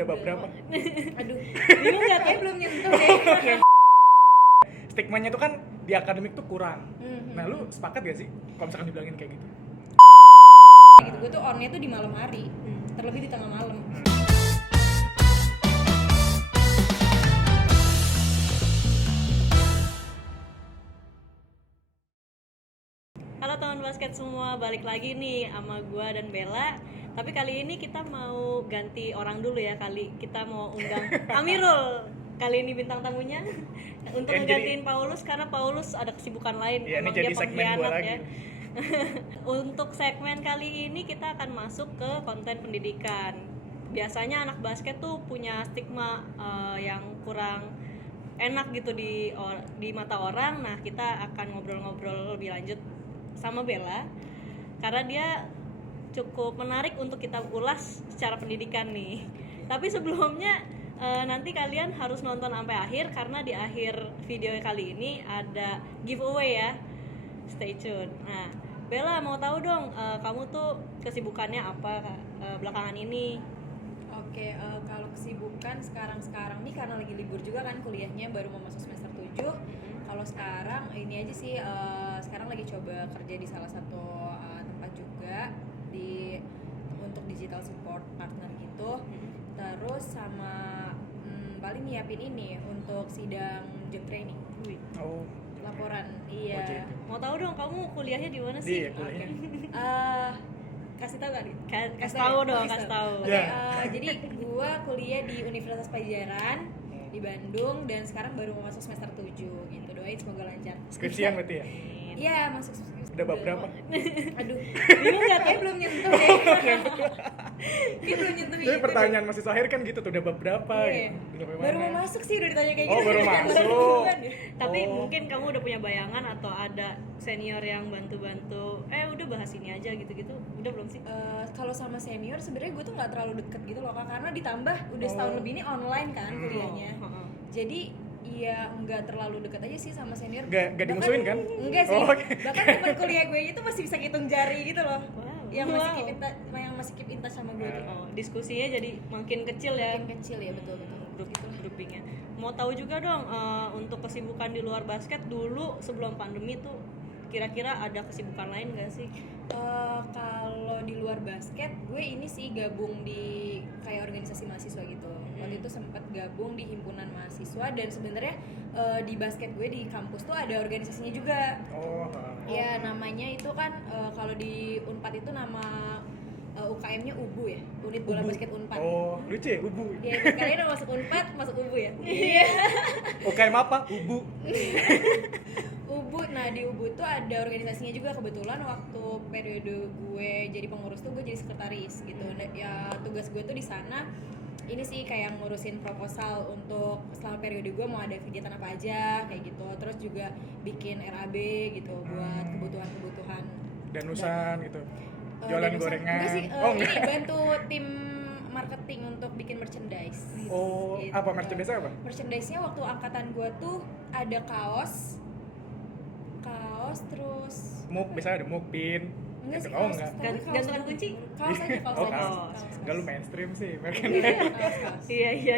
Udah bab berapa? Aduh, bingung nggak? Kayak belum nyentuh deh. Stigmanya tuh kan di akademik tuh kurang. Nah, lu sepakat gak sih kalau misalkan dibilangin kayak gitu? Gitu, gue tuh on-nya tuh di malam hari, terlebih di tengah malam. Halo teman basket semua, balik lagi nih sama gua dan Bella. Tapi kali ini kita mau ganti orang dulu ya kali. Kita mau undang Amirul. Kali ini bintang tamunya untuk Ya, menggantiin Paulus karena Paulus ada kesibukan lain. Ya, ini Emang jadi dia segmen gua pengkhianat lagi. ya. Untuk segmen kali ini kita akan masuk ke konten pendidikan. Biasanya anak basket tuh punya stigma yang kurang enak gitu di mata orang. Nah, kita akan ngobrol-ngobrol lebih lanjut sama Bella karena dia cukup menarik untuk kita ulas secara pendidikan nih. Tapi sebelumnya nanti kalian harus nonton sampai akhir karena di akhir video kali ini ada giveaway ya. Stay tune. Nah, Bella mau tahu dong kamu tuh kesibukannya apa belakangan ini? Oke, kalau kesibukan sekarang nih karena lagi libur juga kan kuliahnya, baru mau masuk semester 7. Kalau sekarang ini aja sih, sekarang lagi coba kerja di salah satu tempat juga untuk digital support partner gitu. Terus sama paling nyiapin ini untuk sidang job training, Oh, laporan. Iya. OJT. Mau tahu dong kamu kuliahnya di mana Iya, sih? kuliahnya. Kasih tahu gak nih? Kasih tahu dong, kasih tahu. Oke, Ya. jadi gua kuliah di Universitas Pajajaran di Bandung dan sekarang baru mau masuk semester 7 gitu. Doain semoga lancar. Skripsian berarti ya? Iya, masuk skripsi. Udah bab berapa? Aduh, bingung nggak? Kayak belum nyentuh deh. Kayak belum nyentuh. Jadi pertanyaan mahasiswa akhir kan gitu tuh, udah bab berapa? Iya. Gitu. Udah sampai Baru mana? mau masuk sih udah ditanya kayak Oh, gitu. baru Baru masuk. duluan ya. Tapi Oh. mungkin kamu udah punya bayangan atau ada senior yang bantu-bantu. Udah bahas ini aja gitu-gitu. Udah belum sih? Kalau sama senior sebenarnya gue tuh nggak terlalu deket gitu loh Kak, karena ditambah udah setahun lebih ini online kan kuliahnya. Jadi ya nggak terlalu deket aja sih sama senior. Nggak Bahkan- dimusuhin kan? Enggak sih. Oh, oke. Bahkan teman kuliah gue itu masih bisa hitung jari gitu loh. Wow. Yang masih Wow. keep in touch sama gue tuh. Oh, diskusinya jadi makin kecil ya. Makin kecil ya, betul. Groupingnya. Mau tahu juga dong untuk kesibukan di luar basket dulu sebelum pandemi tuh kira-kira ada kesibukan lain gak sih? Kalau di luar basket, gue ini sih gabung di kayak organisasi mahasiswa gitu. Waktu itu sempat gabung di himpunan mahasiswa dan sebenarnya di basket gue di kampus tuh ada organisasinya juga. Oh, Ya namanya itu kan kalau di Unpad itu nama UKM-nya UBU ya, Unit Bola Ubu. Basket Unpad. Oh, lucu ya, Ubu. Ya kalian udah masuk Unpad, masuk UBU ya. Iya. UKM apa? Ubu. UBU, nah di UBU tuh ada organisasinya juga. Kebetulan waktu periode gue jadi pengurus tuh gue jadi sekretaris gitu. Ya tugas gue tuh di sana ini sih kayak ngurusin proposal untuk selama periode gue mau ada kegiatan apa aja kayak gitu. Terus juga bikin RAB gitu buat kebutuhan-kebutuhan Danusan gitu. Jualan danusan. gorengan. Enggak sih, Oh, ini enggak. bantu tim marketing untuk bikin merchandise. Oh, Gitu. apa merchandise apa? Merchandise-nya waktu angkatan gue tuh ada kaos terus Muk, biasanya ada muk, pin. enggak sih Oh, kaos, enggak. tapi kaos Gantungan doang. kunci? Kaos aja, kaos Oh, aja. kaos. Enggak, lu mainstream sih, mereka. Iya, kaos. Iya.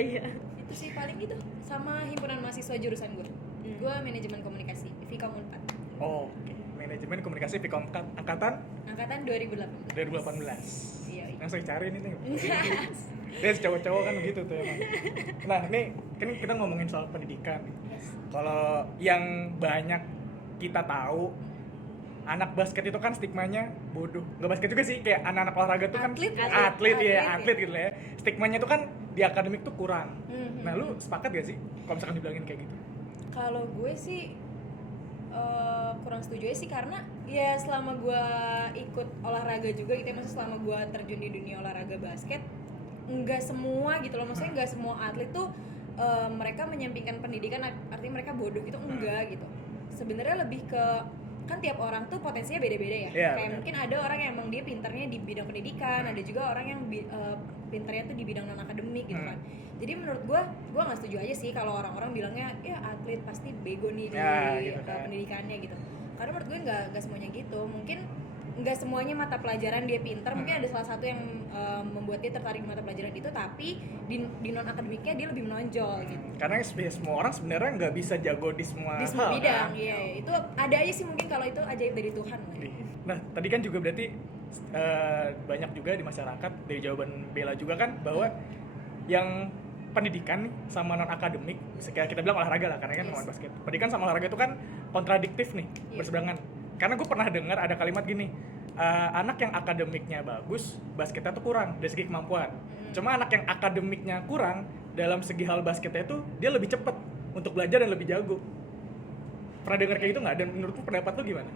Itu sih paling gitu sama himpunan mahasiswa jurusan gue. Gue manajemen komunikasi, Vkom Unpad. Oh, oke. Manajemen komunikasi Vkom angkatan Angkatan 2018. 2018. Iya. Langsung cari nih. Dia cowok-cowok kan begitu tuh emang. Nah, ini kan kita ngomongin soal pendidikan. Yes. Kalau yang banyak kita tahu, anak basket itu kan stigmanya bodoh. Nggak basket juga sih, kayak anak-anak olahraga tuh kan atlet gitu ya. Stigmanya tuh kan di akademik tuh kurang. Nah, lu sepakat gak sih kalau misalkan dibilangin kayak gitu? Kalau gue sih kurang setuju sih, karena ya selama gue ikut olahraga juga gitu ya, maksudnya selama gue terjun di dunia olahraga basket, nggak semua gitu loh, maksudnya nggak semua atlet tuh mereka menyampingkan pendidikan, artinya mereka bodoh gitu, enggak gitu. Sebenarnya lebih ke kan tiap orang tuh potensinya beda-beda ya. Iya, Kayak benar. mungkin ada orang yang emang dia pintarnya di bidang pendidikan, ada juga orang yang pintarnya tuh di bidang non akademik gitu kan. Jadi menurut gue nggak setuju aja sih kalau orang-orang bilangnya ya atlet pasti bego nih di Ya, gitu kan. pendidikannya gitu. Karena menurut gue nggak semuanya gitu. Mungkin nggak semuanya mata pelajaran dia pintar, mungkin ada salah satu yang membuat dia tertarik mata pelajaran itu, tapi di non akademiknya dia lebih menonjol gitu. Karena semua orang sebenarnya nggak bisa jago di semua hal, bidang, kan? iya. Itu ada aja sih mungkin kalau itu ajaib dari Tuhan. Nah, tadi kan juga berarti banyak juga di masyarakat dari jawaban Bella juga kan bahwa yang pendidikan nih sama non akademik, kita bilang olahraga lah karena kan lawan basket. Pendidikan sama olahraga itu kan kontradiktif nih, berseberangan. Karena gue pernah dengar ada kalimat gini, anak yang akademiknya bagus, basketnya tuh kurang dari segi kemampuan. Cuma anak yang akademiknya kurang dalam segi hal basketnya itu dia lebih cepat untuk belajar dan lebih jago. Pernah dengar kayak gitu nggak? Dan menurutmu pendapat lu gimana?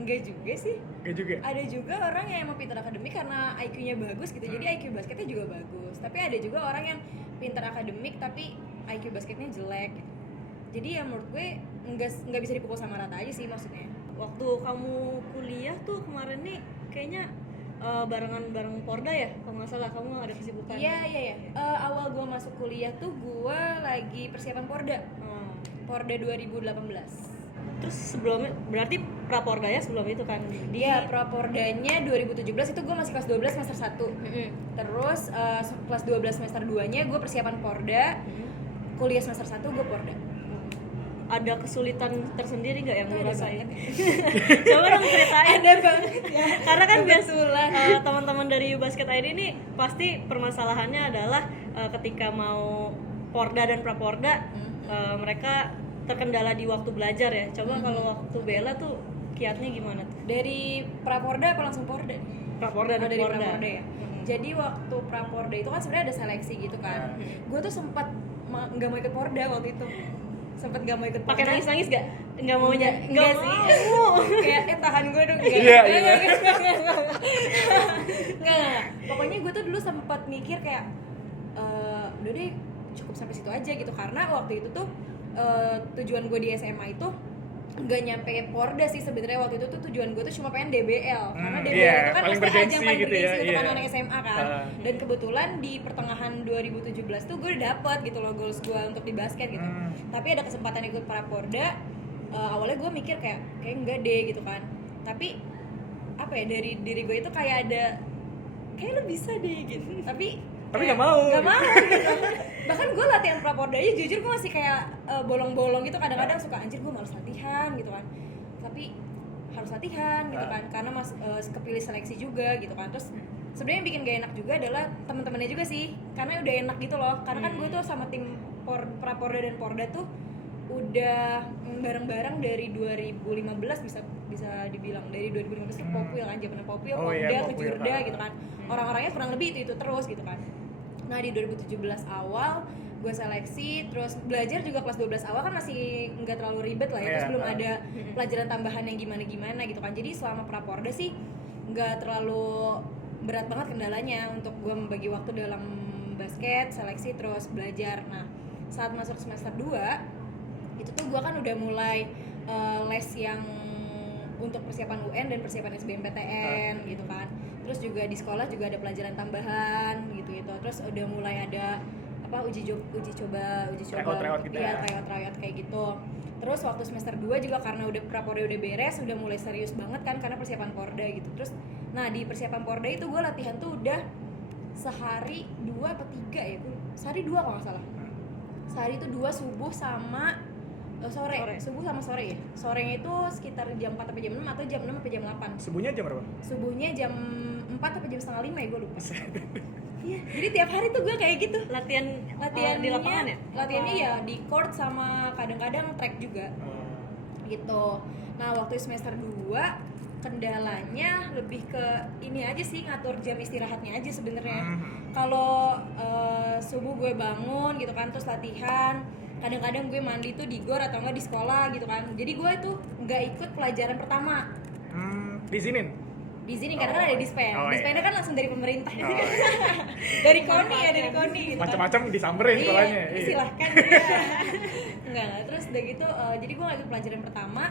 Enggak juga sih. Enggak juga. Ada juga orang yang emang pintar akademik karena IQ-nya bagus gitu. Jadi IQ basketnya juga bagus. Tapi ada juga orang yang pintar akademik tapi IQ basketnya jelek gitu. Jadi ya menurut gue enggak bisa dipukul sama rata aja sih maksudnya. Waktu kamu kuliah tuh kemarin nih kayaknya barengan bareng Porda ya, kalau nggak salah kamu ada kesibukan. Iya. Awal gue masuk kuliah tuh gue lagi persiapan Porda. Porda 2018. Terus sebelumnya berarti praporda ya sebelum itu kan? Dia prapordanya 2017 itu gue masih kelas 12 semester 1. Terus kelas 12 semester 2-nya gue persiapan Porda. Kuliah semester 1 gue Porda. Ada kesulitan tersendiri nggak yang Ada dirasain? banget. Coba dong ceritain. Ada banget ya. Karena kan biasa Kebetulan. teman-teman dari Basket ID ini pasti permasalahannya adalah ketika mau Porda dan Praporda mereka terkendala di waktu belajar ya. Coba kalau waktu Bella tuh kiatnya gimana tuh? Dari Praporda apa langsung Porda? Praporda dan dari Porda. Praporda ya. Jadi waktu Praporda itu kan sebenarnya ada seleksi gitu kan. Gue tuh sempat nggak mau ikut Porda waktu itu. Sempat nggak mau ikut Porda. Pakai nangis-nangis gak? Nggak maunya? Nggak sih. Kayak tahan gue dong. Iya. Nggak. Pokoknya gue tuh dulu sempat mikir kayak udah deh cukup sampai situ aja gitu, karena waktu itu tuh tujuan gue di SMA itu nggak nyampe Porda sih sebenarnya. Waktu itu tuh tujuan gue tuh cuma pengen DBL, karena DBL itu kan pasti ajang paling bergengsi untuk anak-anak SMA kan. Dan kebetulan di pertengahan 2017 tuh gue udah dapet gitu loh goals gue untuk di basket gitu. Tapi ada kesempatan ikut Praporda. Awalnya gue mikir kayak enggak deh gitu kan. Tapi apa ya, dari diri gue itu kayak ada kayak lo bisa deh gitu. Tapi nggak mau gitu. Bahkan gue latihan Praporda aja jujur gue masih kayak bolong-bolong gitu, kadang-kadang suka anjir gue malas latihan gitu kan, tapi harus latihan gitu kan karena kepilih seleksi juga gitu kan. Terus sebenarnya yang bikin gak enak juga adalah teman-temannya juga sih, karena udah enak gitu loh, karena kan gue tuh sama tim Praporda dan Porda tuh udah bareng-bareng dari 2015 bisa dibilang dari 2015 ke Popwil kan, zamannya Popwil, Porda, ke Jurda gitu kan. Orang-orangnya kurang lebih itu terus gitu kan. Nah di 2017 awal gue seleksi, terus belajar juga kelas 12 awal kan masih nggak terlalu ribet lah ya, terus belum ada pelajaran tambahan yang gimana-gimana gitu kan. Jadi selama Praporda sih nggak terlalu berat banget kendalanya untuk gue membagi waktu dalam basket, seleksi, terus belajar. Nah saat masuk semester 2 itu tuh gue kan udah mulai les yang untuk persiapan UN dan persiapan SBMPTN gitu kan. Terus juga di sekolah juga ada pelajaran tambahan gitu. Terus udah mulai ada uji coba tryout gitu ya. Tryout kayak gitu. Terus waktu semester 2 juga karena udah Praporda udah beres, udah mulai serius banget kan karena persiapan Porda gitu. Terus nah di persiapan Porda itu gue latihan tuh udah sehari 2 atau 3 ya, sehari 2 kalau nggak salah. Sehari itu 2 subuh sama sore. Subuh sama sore ya. Sorenya itu sekitar jam 4 sampai jam 6 atau jam 6 sampai jam 8. Subuhnya jam berapa? Subuhnya jam 4 sampai jam setengah 5 ya, gue lupa. Iya, jadi tiap hari tuh gue kayak gitu. Latihan di lapangan ya? Latihannya ya di court sama kadang-kadang track juga. Gitu. Nah, waktu semester 2 kendalanya lebih ke ini aja sih, ngatur jam istirahatnya aja sebenarnya. Kalau subuh gue bangun gitu kan, terus latihan. Kadang-kadang gue mandi tuh di gor atau enggak di sekolah gitu kan. Jadi gue tuh nggak ikut pelajaran pertama. Diizinin Karena kan ada dispen. Dispennya kan langsung dari pemerintah. Dari KONI gitu. Macam-macam disamperin sekolahnya. Iya, silahkan. Enggak. Terus udah gitu jadi gue nggak ikut pelajaran pertama.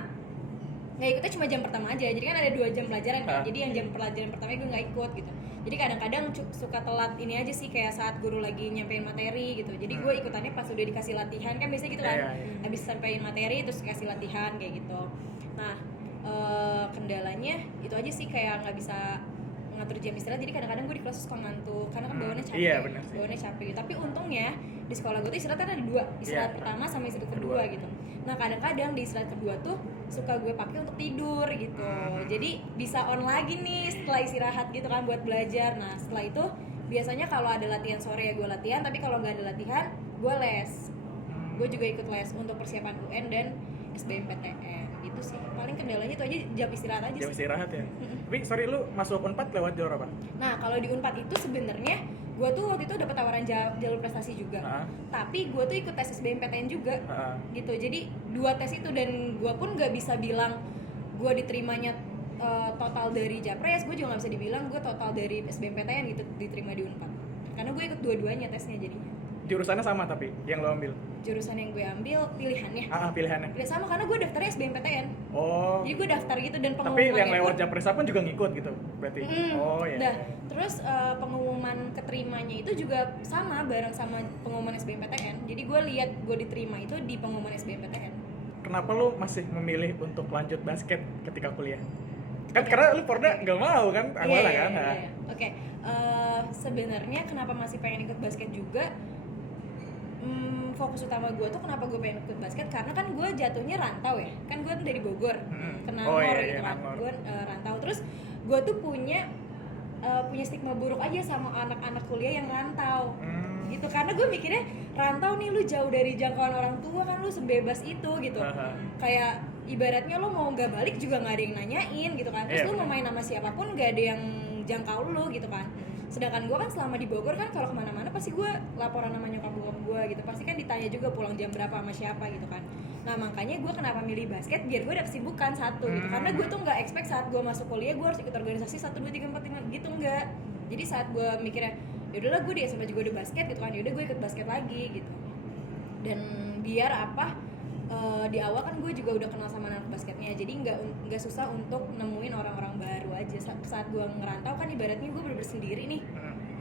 Nggak ikutnya cuma jam pertama aja. Jadi kan ada 2 jam pelajaran kan. Jadi yang jam pelajaran pertama gue nggak ikut gitu. Jadi kadang-kadang suka telat ini aja sih, kayak saat guru lagi nyampein materi gitu. Jadi gue ikutannya pas udah dikasih latihan kan biasanya gitu kan. Habis sampein materi terus kasih latihan kayak gitu. Nah, kendalanya itu aja sih, kayak nggak bisa ngatur jam istirahat. Jadi kadang-kadang gue di kelas suka ngantuk karena kan bawaannya capek. Iya, benar sih. Bawaannya capek. Tapi untungnya di sekolah gue tuh istirahat kan ada 2, istirahat Iya. pertama sama istirahat kedua gitu. Nah kadang-kadang di istirahat kedua tuh suka gue pakai untuk tidur gitu. Jadi bisa on lagi nih setelah istirahat gitu kan buat belajar. Nah setelah itu biasanya kalau ada latihan sore ya gue latihan, tapi kalau nggak ada latihan gue les. Gue juga ikut les untuk persiapan UN dan SBMPTN. Itu sih paling kendalanya itu aja, jam istirahat aja Jam sih. istirahat ya. Tapi sorry, lu masuk Unpad lewat jalur apa? Nah kalau di Unpad itu sebenarnya gue tuh waktu itu dapat tawaran jalur prestasi juga. Tapi gue tuh ikut tes SBMPTN juga. Gitu. Jadi 2 tes itu, dan gue pun nggak bisa bilang gue diterimanya total dari Japres, gue juga nggak bisa dibilang gue total dari SBMPTN gitu diterima di Unpad. Karena gue ikut dua-duanya tesnya jadinya. Jurusannya sama tapi yang lo ambil? Jurusan yang gue ambil pilihannya. Pilihannya. Tidak sama karena gue daftarnya SBMPTN. Oh. Jadi gue daftar gitu dan Tapi pengumumannya yang lewat pun- Japresa pun juga ngikut gitu berarti. Oh ya. Dah. Terus pengumuman keterimanya itu juga sama bareng sama pengumuman SBMPTN. Jadi gue lihat gue diterima itu di pengumuman SBMPTN. Kenapa lu masih memilih untuk lanjut basket ketika kuliah? Kan karena lu Porda nggak mau kan awalnya kan? Iya. Oke. Sebenarnya kenapa masih pengen ikut basket juga? Fokus utama gue tuh kenapa gue pengen ikut basket, karena kan gue jatuhnya rantau ya, kan gue dari Bogor ke Nangor gitu kan, gue rantau. Terus gue tuh punya stigma buruk aja sama anak-anak kuliah yang rantau gitu, karena gue mikirnya rantau nih lu jauh dari jangkauan orang tua kan, lu sebebas itu gitu. Kayak ibaratnya lu mau nggak balik juga nggak ada yang nanyain gitu kan, terus lu mau main sama siapapun nggak ada yang jangkau lu gitu kan. Sedangkan gue kan selama di Bogor kan kalau kemana-mana pasti gue laporan sama nyokap bokap gue gitu, pasti kan ditanya juga pulang jam berapa sama siapa gitu kan. Nah makanya gue kenapa milih basket, biar gue ada kesibukan satu gitu, karena gue tuh nggak expect saat gue masuk kuliah gue harus ikut organisasi 1, 2, 3, 4, 5 gitu, enggak. Jadi saat gue mikirnya yaudahlah gue di SMA juga ada basket gitu kan, yaudah gue ikut basket lagi gitu. Dan biar apa, di awal kan gue juga udah kenal sama anak basketnya, jadi nggak susah untuk nemuin orang-orang baru aja. Saat gue ngerantau kan ibaratnya gue bener-bener sendiri nih,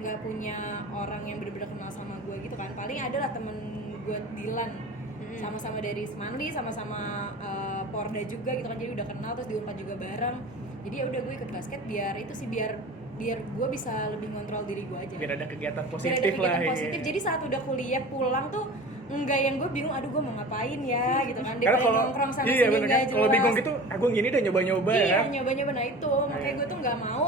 nggak punya orang yang bener-bener kenal sama gue gitu kan. Paling ada lah temen gue Dilan, sama-sama dari Semanli, sama-sama Porda juga gitu kan, jadi udah kenal, terus di Unpad juga bareng. Jadi ya udah gue ikut basket biar itu sih, biar gue bisa lebih ngontrol diri gue aja. Biar ada kegiatan Biar positif ada kegiatan lah. positif. Jadi saat udah kuliah pulang tuh enggak yang gue bingung, aduh gue mau ngapain ya gitu kan, Karena kalau nongkrong sana iya sini bener kan, nggak kalau jelas. bingung gitu, gue gini deh nyoba-nyoba ya. Iya nyoba-nyoba, nah itu makanya gue tuh nggak mau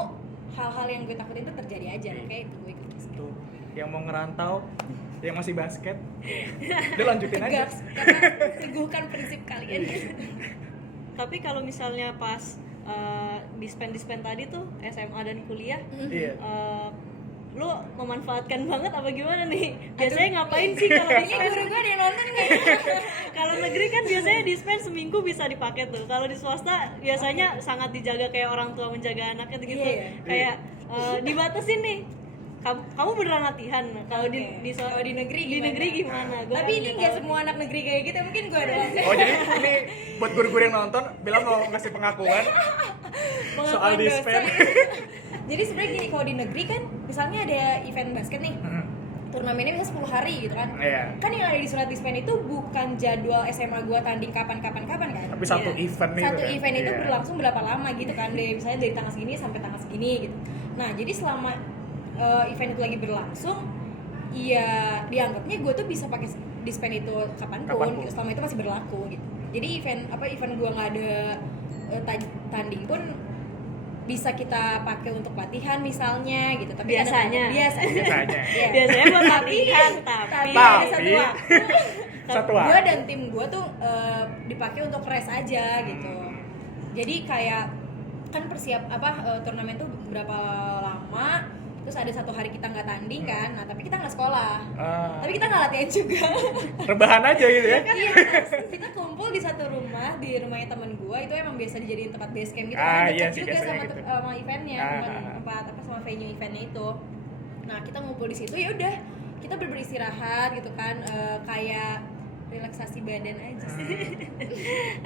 hal-hal yang gue takutin tuh terjadi aja, makanya itu gue ikut basket. Tuh, yang mau ngerantau, yang masih basket, udah lanjutin aja. Tegas, karena teguhkan prinsip kalian. Tapi kalau misalnya pas dispen tadi tuh SMA dan kuliah, Iya. lu memanfaatkan banget apa gimana nih? Biasanya ngapain sih kalau Ini guru gue ada yang nonton nggak? kalau negeri kan biasanya dispen seminggu bisa dipakai tuh. Kalau di swasta biasanya sangat dijaga kayak orang tua menjaga anaknya gitu. Iya. Kayak dibatasin nih. Kamu beneran latihan. Kalau Kalau di negeri di gimana? negeri gimana? Gua Tapi ini nggak nggak tahu. semua anak negeri kayak gitu, mungkin gue doang. Oh jadi ini buat guru-guru yang nonton, bilang mau ngasih pengakuan soal Pengakuan dispen. dosa. Jadi sebenarnya gini, kalau di negeri kan misalnya ada event basket nih, turnamennya bisa 10 hari gitu kan. Iya. Kan yang ada di surat dispen itu bukan jadwal SMA gua tanding kapan kan. Tapi satu Iya. event nih. Satu event itu Iya. berlangsung berapa lama gitu kan, misalnya dari tanggal segini sampai tanggal segini gitu. Nah jadi selama event itu lagi berlangsung, ya dianggapnya gue tuh bisa pakai dispen itu kapanpun. Gitu, selama itu masih berlaku gitu. Jadi event gue nggak ada tanding pun bisa kita pakai untuk latihan misalnya gitu. Tapi Biasanya. Biasanya. Iya. Biasanya buat latihan, Tapi tapi ada satu waktu Satu gue waktu. dan tim gue tuh dipakai untuk race aja gitu. Jadi kayak kan turnamen tuh berapa lama, terus ada satu hari kita nggak tanding kan, nah tapi kita nggak sekolah, tapi kita nggak latihan juga. Rebahan aja gitu ya. Iya, kita kumpul di satu rumah, di rumahnya temen gue, itu emang biasa dijadiin tempat base camp gitu kan, Iya dekat sih, juga biasanya sama gitu. sama eventnya, sama venue eventnya itu. Nah kita ngumpul di situ, ya udah kita beristirahat gitu kan, kayak relaksasi badan aja sih.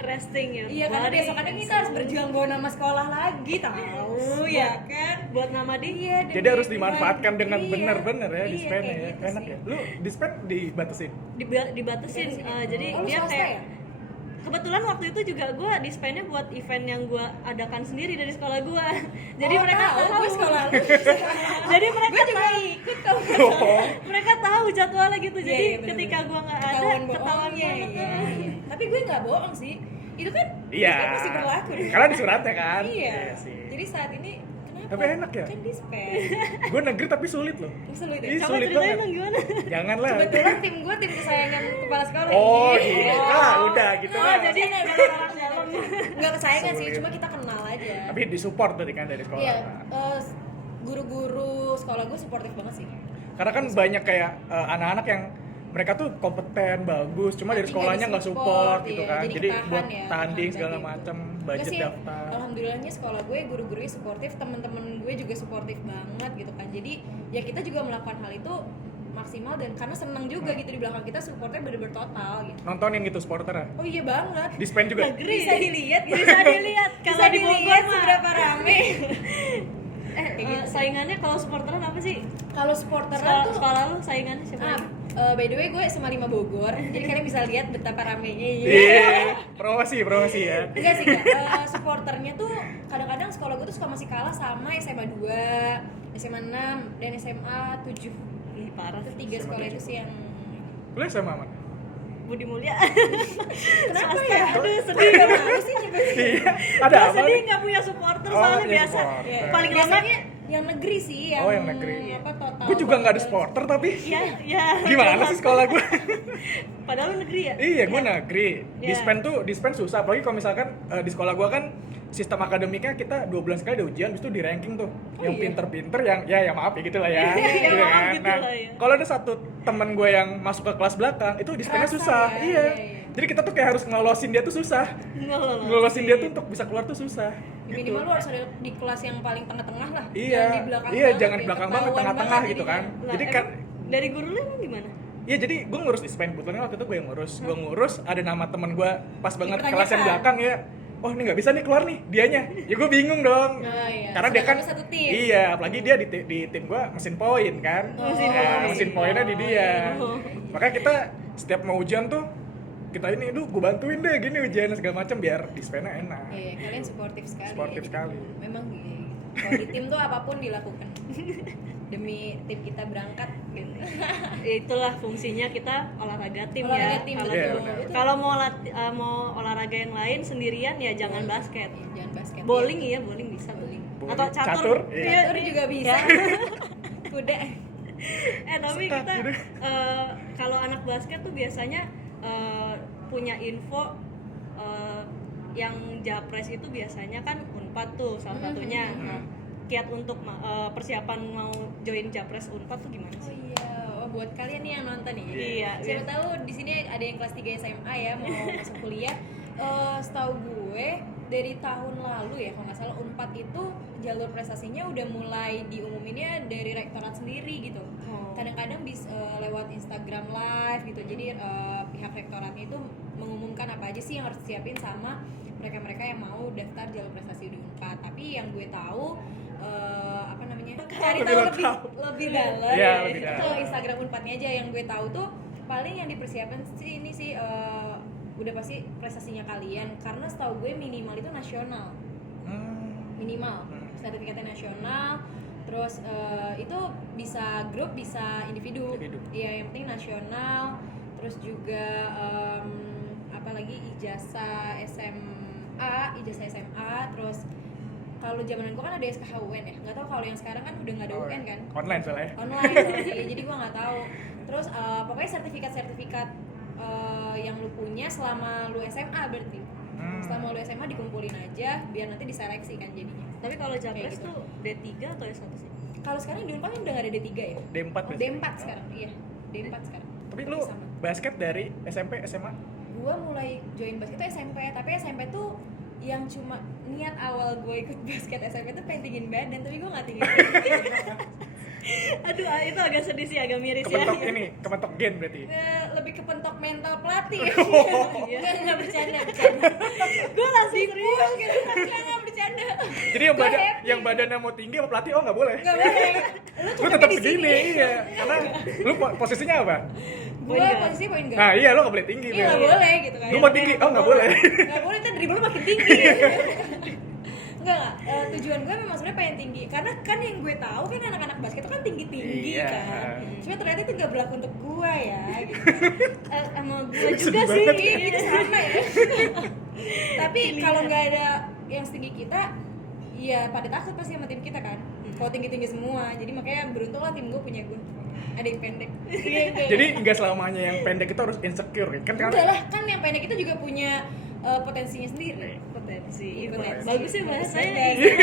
resting ya. Iya karena Body besokannya and kita harus soul. berjuang bawa nama sekolah lagi, tahu ya kan? Buat nama dia. Iya. Jadi harus dimanfaatkan dengan Iya. benar-benar ya Iya, dispennya kayak ya. gitu Enak sih. ya. Lu dispen dibatasin. Dibatasin. Jadi Oh, lu dia swasta kayak ya? kebetulan waktu itu juga gue dispennya buat event yang gue adakan sendiri dari sekolah gue. Jadi Oh, mereka tahu gue sekolah lu. jadi mereka Gue juga tahu ikut kalau mereka tahu jadwalnya gitu. Iya, Jadi iya, bener-bener. ketika gue nggak ada ketahuan ketahuan bohongnya. banget. Iya. Tapi gue nggak bohong sih. Itu kan Iya. kan pasti berlaku. Karena di suratnya kan. Iya. sih. Jadi saat ini kenapa? Tapi enak ya? Kan dispen. Gue negeri tapi sulit loh. Sulit Ih, ya. Coba sulit ceritain banget. dong gimana. Jangan lah. Kebetulan tim gue tim kesayangan kepala sekolah. Oh, Iya. gitu. Udah gitu Oh, kan. jadi orang dalam. Nggak kesayangan sih, Sulit. cuma kita kenal aja. Tapi disupport berarti kan dari sekolah. Iya, guru-guru sekolah gue suportif banget sih. Karena kan banyak kayak anak-anak yang mereka tuh kompeten, bagus, cuma dari Tapi sekolahnya nggak support gitu iya. kan. Jadi Jadi ketahan buat ya, tanding ketahan segala gitu. macam, Enggak budget sih, daftar. alhamdulillahnya sekolah gue guru-gurunya suportif, teman-teman gue juga suportif banget gitu kan. Jadi ya kita juga melakukan hal itu maksimal dan karena seneng juga gitu di belakang kita supportnya bener-bener total gitu. Nontonin gitu supporternya. Oh iya banget. Dispen juga. Negeri. Bisa dilihat gitu. Bisa dilihat Bisa kalau di Bogor dilihat mah. seberapa rame. Saingannya kalau supporteran apa sih? Kalau supporteran Sekolah, tuh sekolah lu saingannya siapa? Ah, lagi? by the way gue SMA 5 Bogor, jadi kalian bisa lihat betapa ramenya. Iya. Promosi ya. Enggak sih, Kak. Supporternya tuh kadang-kadang sekolah gue tuh suka masih kalah sama SMA 2, SMA 6, dan SMA 7. Ih, parah. Itu 3 sekolah itu sih yang Lu sama mana? Budi Mulia. kenapa Swasta. ya? Aduh, sedih. Gak malu sih nyebut. Iya. Ada Gua apa? sedih nih? nggak punya supporter Oh, soalnya iya, biasa. supporter. Paling lama Biasanya yang negeri sih, Oh, yang negeri. apa total. Gue juga nggak ada supporter tapi. ya. Gimana sih sekolah gue? Padahal lu negeri ya? Iya, gue negeri. Iya. Dispen susah. Apalagi kalau misalkan di sekolah gue kan sistem akademiknya kita 2 bulan sekali ada ujian, habis itu di ranking tuh. Yang iya? pinter-pinter, yang ya maaf ya gitu lah ya. Ya, Gitu maaf kan. gitu Nah, lah ya. kalau ada satu temen gue yang masuk ke kelas belakang, itu dispennya Kerasa susah. ya, Iya. iya. Jadi kita tuh kayak harus ngelolosin dia tuh susah. Ngelolosin dia tuh untuk bisa keluar tuh susah. Minimal lu harus ada di kelas yang paling tengah-tengah lah. Iya. Jangan di belakang Iya, banget jangan ya, di belakang banget, ketahuan tengah-tengah banget gitu kan. jadinya. Jadi Nah, kan emang dari guru lu emang gimana? iya, jadi gue ngurus dispen, kebetulan waktu itu gue yang ngurus. Gue ngurus, ada nama temen gue pas banget Dipertanyakan. kelas yang belakang ya. Oh ini nggak bisa nih keluar nih dianya. Ya gue bingung dong. Nah, iya. Karena dia kan Sedangkan lu satu tim. Iya, apalagi dia di tim gue mesin poin kan. Mesin Nah, poin. mesin poinnya di dia. Oh. Makanya kita setiap mau ujian tuh kita ini, gue bantuin deh gini ujian segala macam biar dispennya enak. Iya, kalian suportif sekali. Suportif ya. sekali. Memang iya gitu. Kalau di tim tuh apapun dilakukan. Demi tim kita berangkat gitu. Ya, itulah fungsinya kita olahraga tim Olahraga ya. tim, Kalau Iya, betul. benar. Itu kalau mau olahraga yang lain sendirian ya jangan basket. jangan basket. Bowling iya, bowling bisa. Bowling. Atau Bowling, catur. catur, iya. Catur juga bisa. Ya. Kuda. Tapi Sekat kita gitu. kalau anak basket tuh biasanya punya info yang japres itu biasanya kan Unpad tuh salah satunya. Nah, kiat untuk persiapan mau join japres Unpad tuh gimana Oh sih? iya, oh, buat kalian nih yang nonton nih. Iya, Siapa iya. tahu di sini ada yang kelas 3 SMA ya mau masuk kuliah. Setahu gue dari tahun lalu ya kalau nggak salah Unpad itu jalur prestasinya udah mulai diumuminnya dari rektorat sendiri gitu. Oh. Kadang-kadang bisa lewat Instagram live gitu. Jadi pihak rektoratnya itu mengumumkan apa aja sih yang harus disiapin sama mereka-mereka yang mau daftar jalur prestasi di Unpad. Tapi yang gue tahu apa namanya? Cari Lebih tahu lengkap. lebih dalam. Iya, lebih Itu dalam. Instagram Unpadnya aja yang gue tahu tuh paling yang dipersiapkan sih ini sih udah pasti prestasinya kalian karena setahu gue minimal itu nasional. Minimal sertifikatnya nasional. Terus itu bisa grup bisa individu. Iya, yang penting nasional. Terus juga apalagi ijazah SMA, terus kalau zaman gue kan ada SKHUN ya, nggak tahu kalau yang sekarang kan udah nggak ada UN kan, Online soalnya. online soalnya, jadi gue nggak tahu. Terus pokoknya sertifikat yang lu punya selama lu SMA berarti, selama lu SMA dikumpulin aja, biar nanti diseleksi kan jadinya. Tapi kalau japres gitu. tuh D3 atau S1 sih? Kalau sekarang di Unpad kan udah nggak ada D3 ya? D4 berarti. D4 sekarang, iya D4 sekarang. Tapi lu Sama. basket dari SMP, SMA? Gue mulai join basket itu SMP, tapi SMP tuh yang cuma niat awal gue ikut basket SMP tuh pengen tinggiin badan, tapi gue gak tinggi. Aduh, itu agak sedih sih, agak miris Kepentok ya. ini, kepentok gen berarti. Lebih kepentok mental pelatih. Iya. Nggak bercanda. Gue langsung serius. Dipush gitu, nggak bercanda. Jadi yang Gua badan happy. yang badannya mau tinggi sama pelatih nggak boleh. Nggak boleh. Lu Lu cocoknya tetap di segini, sini. iya. Karena lu posisinya apa? Gue guard. posisi point guard. Nah iya lo nggak boleh tinggi. Iya nggak Bel. boleh gitu kan. Lu mau tinggi? Oh nggak boleh. Nggak boleh, ntar dribble makin tinggi. Enggak, tujuan gue memang sebenarnya pengen tinggi. Karena kan yang gue tahu kan anak-anak basket itu kan tinggi-tinggi Iya. kan. Cuma ternyata itu nggak berlaku untuk gue ya gitu. Sama gue juga Sedih sih. banget. Iya, kita sama ya. Tapi kalau nggak ada yang setinggi kita, ya pada takut pasti sama tim kita kan. Kalau tinggi-tinggi semua, jadi makanya beruntung lah tim gue punya gue. Ada yang pendek. Jadi nggak selamanya yang pendek itu harus insecure kan? Udah lah, kan yang pendek itu juga punya potensinya sendiri. Potensi. Iya, potensi. Bagus sih bahasanya. Iya.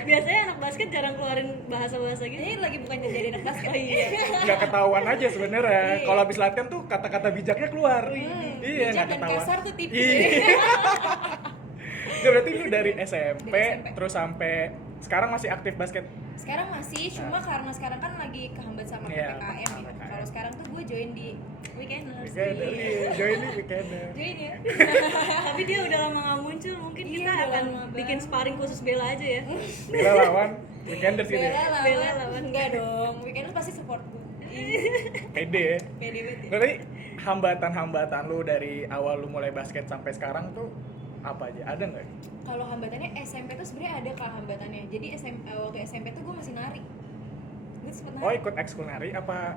Biasanya anak basket jarang keluarin bahasa-bahasa gitu. Ini lagi bukan jadi anak basket. Oh iya. Nggak ketahuan aja sebenarnya. Iya. Kalau habis latihan tuh kata-kata bijaknya keluar. Iya Bijak nggak dan ketahuan. kasar tuh tipis. Iya. Nggak, berarti lu dari SMP, Dari SMP. terus sampai sekarang masih aktif basket. Sekarang masih, cuma karena sekarang kan lagi kehambat sama Iya, PPKM ya. PPKM. Kalau sekarang tuh gue join di Weekenders. Weekender, iya, join nih weekender. Join ya. Tapi dia udah lama nggak muncul, mungkin Iya, kita udah akan lama bikin banget. sparring khusus Bella aja ya. Bella lawan weekender sini. Bella lawan. Enggak dong, Weekenders pasti support gue. Pede ya. Pede banget ya. Berarti hambatan-hambatan lu dari awal lu mulai basket sampai sekarang tuh apa aja? Ada nggak? Kalau hambatannya SMP tuh sebenarnya ada kak hambatannya. Jadi waktu SMP tuh gue masih nari. Gue sempet nari. Oh ikut ekskul nari apa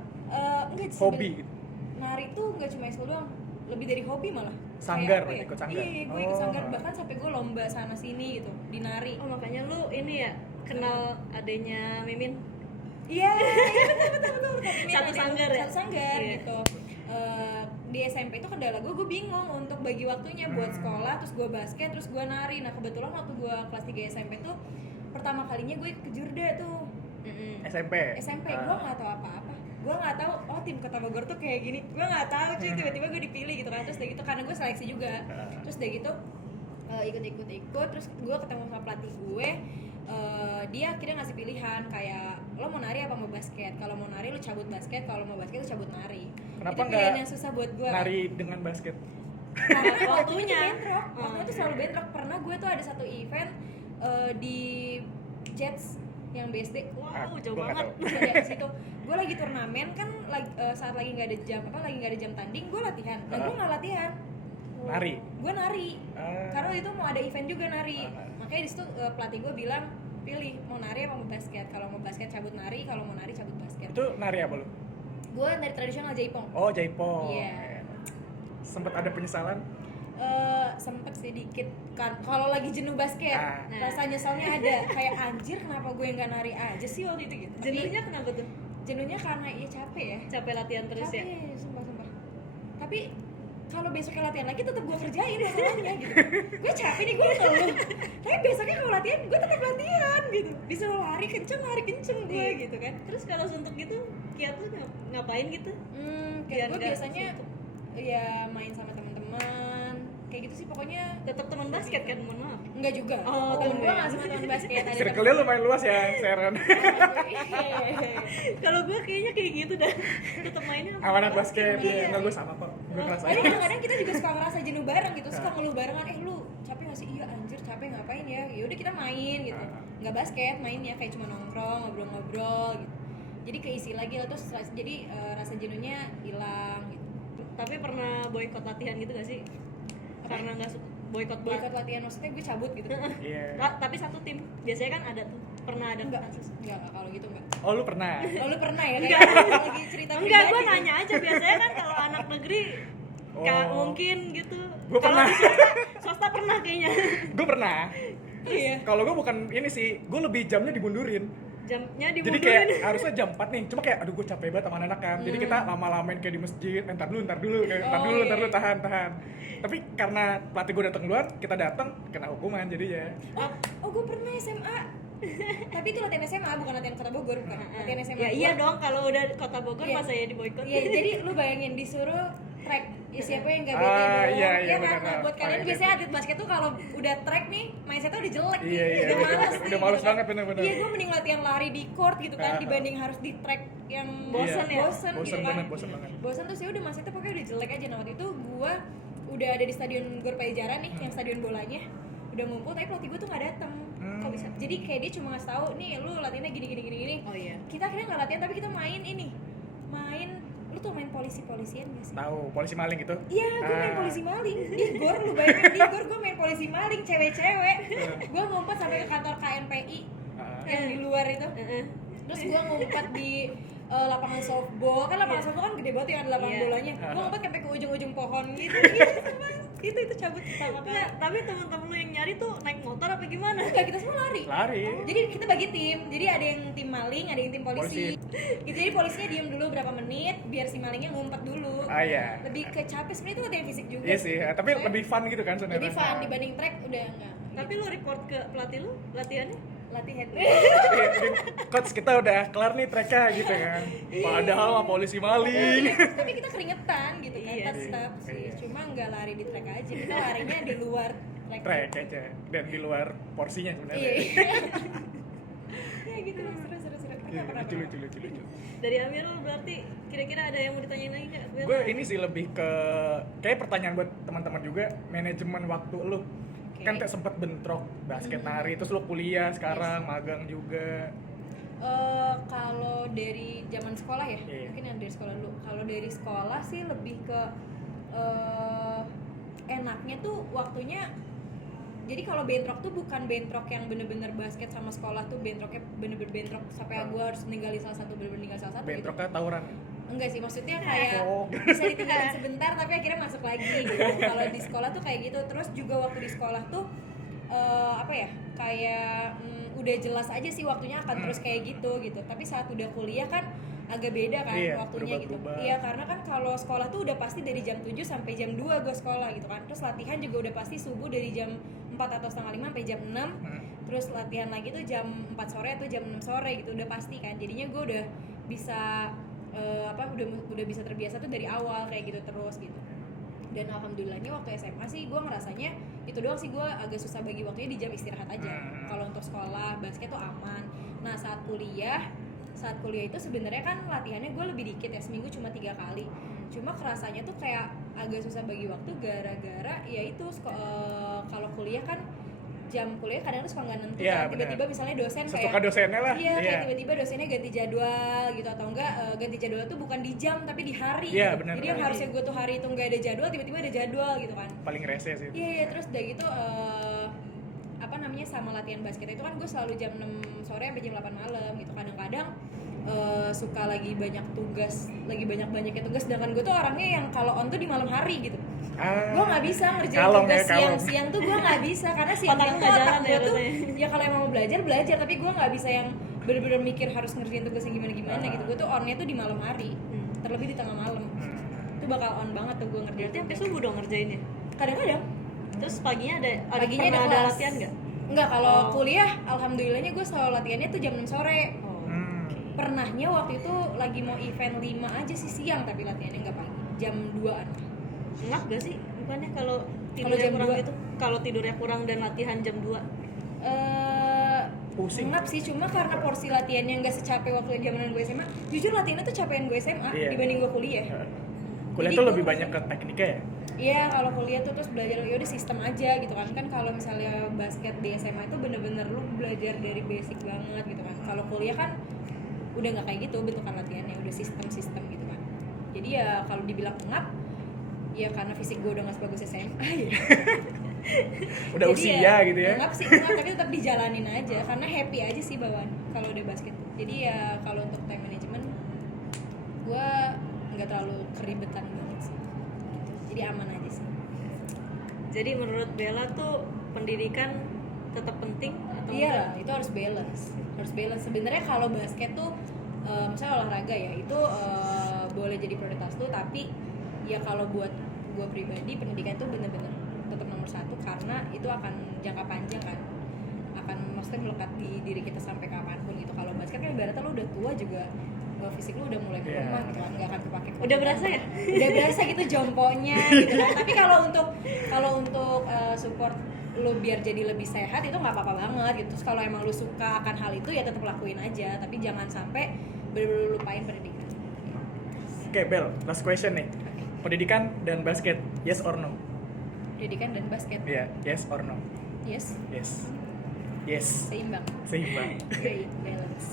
Enggak sih, hobi gitu? Nari tuh nggak cuma ekskul doang, lebih dari hobi malah. Sanggar, Kayak apa ya? ikut sanggar? Iya, gue ikut Oh. sanggar, bahkan sampai gue lomba sana sini gitu di nari. Oh makanya lu ini ya kenal adenya Mimin. Iya, betul. Satu sanggar ya? Satu sanggar Iya. gitu. Di SMP itu kendala gue bingung untuk bagi waktunya buat sekolah, terus gue basket, terus gue nari. Nah kebetulan waktu gue kelas 3 SMP tuh pertama kalinya gue ikut ke Jurda tuh. SMP. SMP gue nggak tahu apa-apa, gue nggak tahu oh tim Kota Bogor tuh kayak gini, gue nggak tahu cuy, tiba-tiba gue dipilih gitu kan. Terus udah gitu karena gue seleksi juga, terus udah gitu ikut terus gue ketemu sama pelatih gue. Dia akhirnya ngasih pilihan kayak lo mau nari apa mau basket. Kalau mau nari lo cabut basket, kalau mau basket lo cabut nari. Kenapa Itu pilihan nggak yang susah buat gue. Nari dengan basket. Waktunya Waktunya. bentrok, waktunya tuh selalu bentrok. Pernah gue tuh ada satu event di Jets yang BSD. Wow, jauh Gua nggak banget. tahu. Dari situ gue lagi turnamen kan saat lagi nggak ada jam tanding gue latihan. Nah gue nggak latihan, Nari. gue nari karena waktu itu mau ada event juga nari. Ah. Makanya di situ pelatih gue bilang pilih mau nari apa mau basket. Kalau mau basket cabut nari, kalau mau nari cabut basket. Itu nari apa lu? Gue dari tradisional jaipong. Oh jaipong. Iya. Sempet ada penyesalan? Sempet sih dikit kan kalau lagi jenuh basket. Ah. Rasa nyesalnya ada, kayak anjir kenapa gue nggak nari aja sih waktu itu gitu. Tapi Jenuhnya kenapa tuh? jenuhnya karena ya capek ya. Capek latihan terus ya? Capek, sumpah. Tapi kalau besoknya latihan lagi tetap gue kerjain masalahnya gitu. Gue capek nih gue ngeluh. Tapi besoknya kalau latihan gue tetap latihan gitu. Disuruh lari kenceng gue Iya. gitu kan. Terus kalau suntuk gitu, Kiat tuh ngapain gitu? Kayak Biar gue nggak biasanya suntuk. ya main sama teman-teman. Kayak gitu sih pokoknya. Tetap teman basket kan, mohon maaf. Enggak juga. Oh, temen gue enggak. nggak sama teman basket. Ada Circle-nya lumayan luas ya, Sharon. Kalau gue kayaknya kayak gitu dah. Tetap mainnya Sama anak basket, Iya. iya. Enggak, gue sama kok. Gue Tapi ngerasain. kadang-kadang kita juga suka ngerasa jenuh bareng gitu, suka ngeluh barengan, lu capek gak sih? Iya anjir capek ngapain ya? Yaudah kita main gitu. Nggak basket, mainnya kayak cuma nongkrong, ngobrol-ngobrol gitu. Jadi keisi lagi lah, terus jadi rasa jenuhnya hilang gitu. Tapi pernah boykot latihan gitu gak sih? Karena nggak boykot Boykot latihan maksudnya gue cabut gitu. Iya. Tapi satu tim biasanya kan ada tuh, pernah ada Enggak, kasus. enggak kalau gitu enggak. Oh lu pernah? Oh lu pernah ya? Enggak. Kayak lagi cerita Enggak, gue pribadi. nanya aja. Biasanya kan kalau anak negeri kayak Oh. mungkin gitu. Gua Kalau pernah. di swasta pernah kayaknya. Gue pernah. Iya. Kalau gue bukan ini sih, gue lebih jamnya dimundurin. Jamnya Jadi dimundurin. kayak harusnya jam 4 nih, cuma kayak aduh gue capek banget sama anak kan. Jadi kita lama-lamain kayak di masjid, entar dulu, kayak entar Oh, dulu, iya. tahan. Tapi karena pelatih gue datang duluan, kita datang kena hukuman jadi ya. Oh gue pernah SMA. Tapi itu latihan SMA bukan latihan Kota Bogor bukan. Latihan SMA. Ya iya gua. dong, kalau udah Kota Bogor Iya. masa ya diboykot. Iya, jadi lu bayangin disuruh track. Ya siapa yang enggak Ah, bete dong? iya, Ya benar, kan? Nah, buat kalian paling biasanya bete. atlet basket tuh kalau udah track nih, mindsetnya udah jelek nih. Iya, udah benar. malas Udah nih, malas gitu kan. banget, benar-benar. Iya, gue mending latihan lari di court gitu kan Ah. dibanding harus di track yang Bosen Iya. ya? Bosen gitu Bosen kan. banget, bosen banget. Bosen tuh sih udah mindsetnya pokoknya udah jelek aja. Nah, waktu itu gua udah ada di stadion Gor Pajajaran nih, yang stadion bolanya. Udah ngumpul tapi pelatih gue tuh nggak datang. Kok bisa? Jadi kayak dia cuma ngasih tahu nih lu latihannya gini. Oh iya. Kita akhirnya nggak latihan tapi kita main ini. Lu tuh main polisian gak sih? Tahu, polisi maling gitu. Iya, gue main polisi maling. Di GOR, lu bayangin di GOR gue main polisi maling, cewek-cewek. Gue ngumpet sampai ke kantor KNPI yang di luar itu. Terus gue ngumpet di lapangan softball. Kan lapangan softball kan gede banget ya, ada lapangan bolanya. Gue ngumpet sampai ke ujung-ujung pohon gitu. Itu cabut pertama kali. Nggak, tapi teman-teman lu yang nyari tuh naik motor apa gimana? Enggak, kita semua lari. Jadi kita bagi tim. Jadi ada yang tim maling, ada yang tim polisi. Gitu, jadi polisinya diem dulu berapa menit biar si malingnya ngumpet dulu. Iya. Lebih ke capek sebenarnya itu latihan fisik juga. Iya sih, tapi lebih fun gitu kan sebenarnya. Lebih fun dibanding track udah enggak. Tapi lu report ke pelatih lu latihannya? Latihan. Coach, kita udah kelar nih tracknya gitu kan. Padahal mah polisi maling. Tapi kita keringetan gitu kan, Iya tetap sih. Iya. Cuma nggak lari di track aja. Kita larinya di luar track. Track aja dan di luar porsinya sebenarnya. Iya. Ya gitu lah, seru. Pernah. Lucu. Dari Amirul berarti kira-kira ada yang mau ditanyain lagi nggak? Gue ini sih lebih ke kayak pertanyaan buat teman-teman juga, manajemen waktu lu. Kan kayak sempet bentrok basket nari, terus lu kuliah sekarang, magang juga. Kalau dari zaman sekolah ya, Iya. mungkin yang dari sekolah dulu. Kalau dari sekolah sih lebih ke enaknya tuh waktunya. Jadi kalau bentrok tuh bukan bentrok yang bener-bener basket sama sekolah tuh, bentroknya bener-bener bentrok sampai gue harus ninggalin salah satu, bener-bener ninggalin salah satu. Bentroknya tawuran. Enggak sih, maksudnya kayak bisa ditinggalin sebentar tapi akhirnya masuk lagi gitu. Kalau di sekolah tuh kayak gitu. Terus juga waktu di sekolah tuh kayak udah jelas aja sih waktunya akan terus kayak gitu. Tapi saat udah kuliah kan agak beda kan waktunya gitu. Iya, karena kan kalau sekolah tuh udah pasti dari jam 7 sampai jam 2 gue sekolah gitu kan. Terus latihan juga udah pasti subuh dari jam 4 atau setengah 5 sampai jam 6. Terus latihan lagi tuh jam 4 sore atau jam 6 sore gitu, udah pasti kan. Jadinya gue udah bisa udah bisa terbiasa tuh dari awal kayak gitu terus gitu. Dan alhamdulillahnya waktu SMA sih gue ngerasanya itu doang sih, gue agak susah bagi waktunya di jam istirahat aja. Kalau untuk sekolah basket tuh aman. Nah saat kuliah itu sebenarnya kan latihannya gue lebih dikit ya, seminggu cuma 3 kali. Cuma kerasanya tuh kayak agak susah bagi waktu gara-gara ya itu kalau kuliah kan jam kuliah kadang tuh suka nggak nentu kan, tiba-tiba misalnya dosen sesuka dosennya lah. Kayak tiba-tiba dosennya ganti jadwal gitu, atau enggak ganti jadwal tuh bukan di jam tapi di hari. Bener, jadi yang harusnya gue tuh hari itu nggak ada jadwal, tiba-tiba ada jadwal gitu kan. Paling rese sih. Iya, terus udah gitu sama latihan basket itu kan gue selalu jam 6 sore sampai jam 8 malam gitu. Kadang-kadang suka lagi banyak-banyaknya tugas, sedangkan gue tuh orangnya yang kalau on tuh di malam hari gitu. Gue nggak bisa ngerjain tugas siang-siang tuh, gue nggak bisa karena siang-siang tuh otak gue tuh ya kalau emang mau belajar, tapi gue nggak bisa yang bener-bener mikir harus ngerjain tugasnya gimana gitu. Gue tuh onnya tuh di malam hari, terlebih di tengah malam. Itu bakal on banget tuh gue ngerjain. Berarti sampai subuh dong ngerjainnya? Kadang-kadang. Terus paginya ada kelas. latihan nggak? Enggak, kalau kuliah alhamdulillahnya gue selalu latihannya tuh jam 6 sore. Pernahnya waktu itu lagi mau event 5 aja sih siang, tapi latihannya nggak pagi, jam 2-an. Enak gak sih? Bukannya kalau tidurnya kurang 2? Gitu? Kalau tidurnya kurang dan latihan jam 2? Pusing. Ngap sih, cuma karena porsi latihannya nggak secapek waktu zamanan gue SMA. Jujur latihannya tuh capean gue SMA dibanding gue kuliah. Kuliah jadi tuh lebih banyak ke tekniknya ya? Iya, kalau kuliah tuh terus belajar ya udah sistem aja gitu kan. Kan kalau misalnya basket di SMA itu bener-bener lu belajar dari basic banget gitu kan. Kalau kuliah kan udah nggak kayak gitu bentukan latihannya, udah sistem gitu kan. Jadi ya kalau dibilang ngap, ya karena fisik gue udah nggak sebagus SMA ya. Udah jadi usia gitu ya. Ngap sih ngap, tapi tetap dijalanin aja karena happy aja sih bawaan kalau udah basket. Jadi ya kalau untuk time management gue nggak terlalu keribetan banget sih. Jadi aman aja sih. Jadi menurut Bella tuh pendidikan tetap penting atau iya, itu harus balance. Sebenarnya kalau basket tuh misalnya olahraga ya, itu boleh jadi prioritas tuh, tapi ya kalau buat gue pribadi pendidikan tuh bener-bener tetap nomor 1 karena itu akan jangka panjang kan, akan maksudnya melekat di diri kita sampai kapanpun gitu. Kalau basket kan ibaratnya lo udah tua juga fisik lu udah mulai lemah gitu kan, nggak akan kepake. Udah berasa ya? Udah berasa gitu jomponya gitu kan. Tapi kalau untuk support lu biar jadi lebih sehat itu nggak apa-apa banget gitu. Terus kalau emang lu suka akan hal itu ya tetap lakuin aja, tapi jangan sampai bener-bener lupain pendidikan. Oke, Bel, last question nih. Pendidikan dan basket, yes or no? Pendidikan dan basket. Iya, yes or no? Yes. Seimbang. Great balance.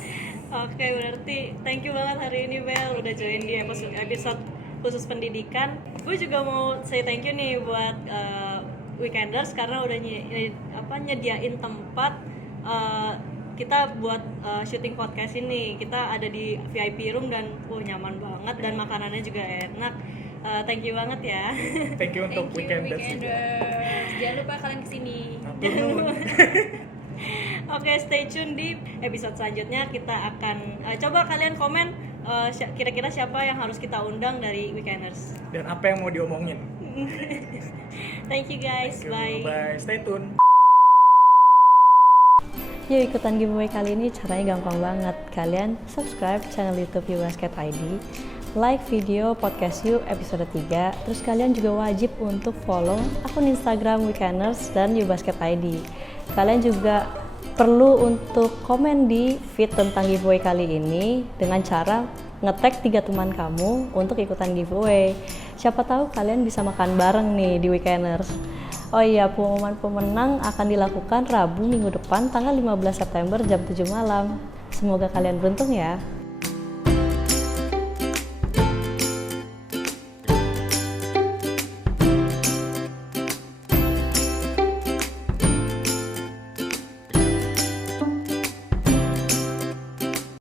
Oke, berarti thank you banget hari ini Bel udah join di episode khusus pendidikan. Gue juga mau say thank you nih buat Weekenders karena udah nyediain tempat kita buat syuting podcast ini. Kita ada di VIP room dan nyaman banget dan makanannya juga enak. Thank you banget ya. Thank you untuk Weekenders. Jangan lupa kalian kesini. Oke, stay tune di episode selanjutnya. Kita akan coba kalian komen kira-kira siapa yang harus kita undang dari Weekenders. Dan apa yang mau diomongin. Thank you guys. Thank you. Bye. Stay tune. Yuk ikutan giveaway kali ini, caranya gampang banget. Kalian subscribe channel YouTube YouBasket ID, like video podcast You episode 3, terus kalian juga wajib untuk follow akun Instagram Weekenders dan YouBasket ID. Kalian juga perlu untuk komen di feed tentang giveaway kali ini dengan cara nge-tag 3 teman kamu untuk ikutan giveaway. Siapa tahu kalian bisa makan bareng nih di Weekenders. Oh iya, pengumuman pemenang akan dilakukan Rabu minggu depan tanggal 15 September jam 7 malam. Semoga kalian beruntung ya.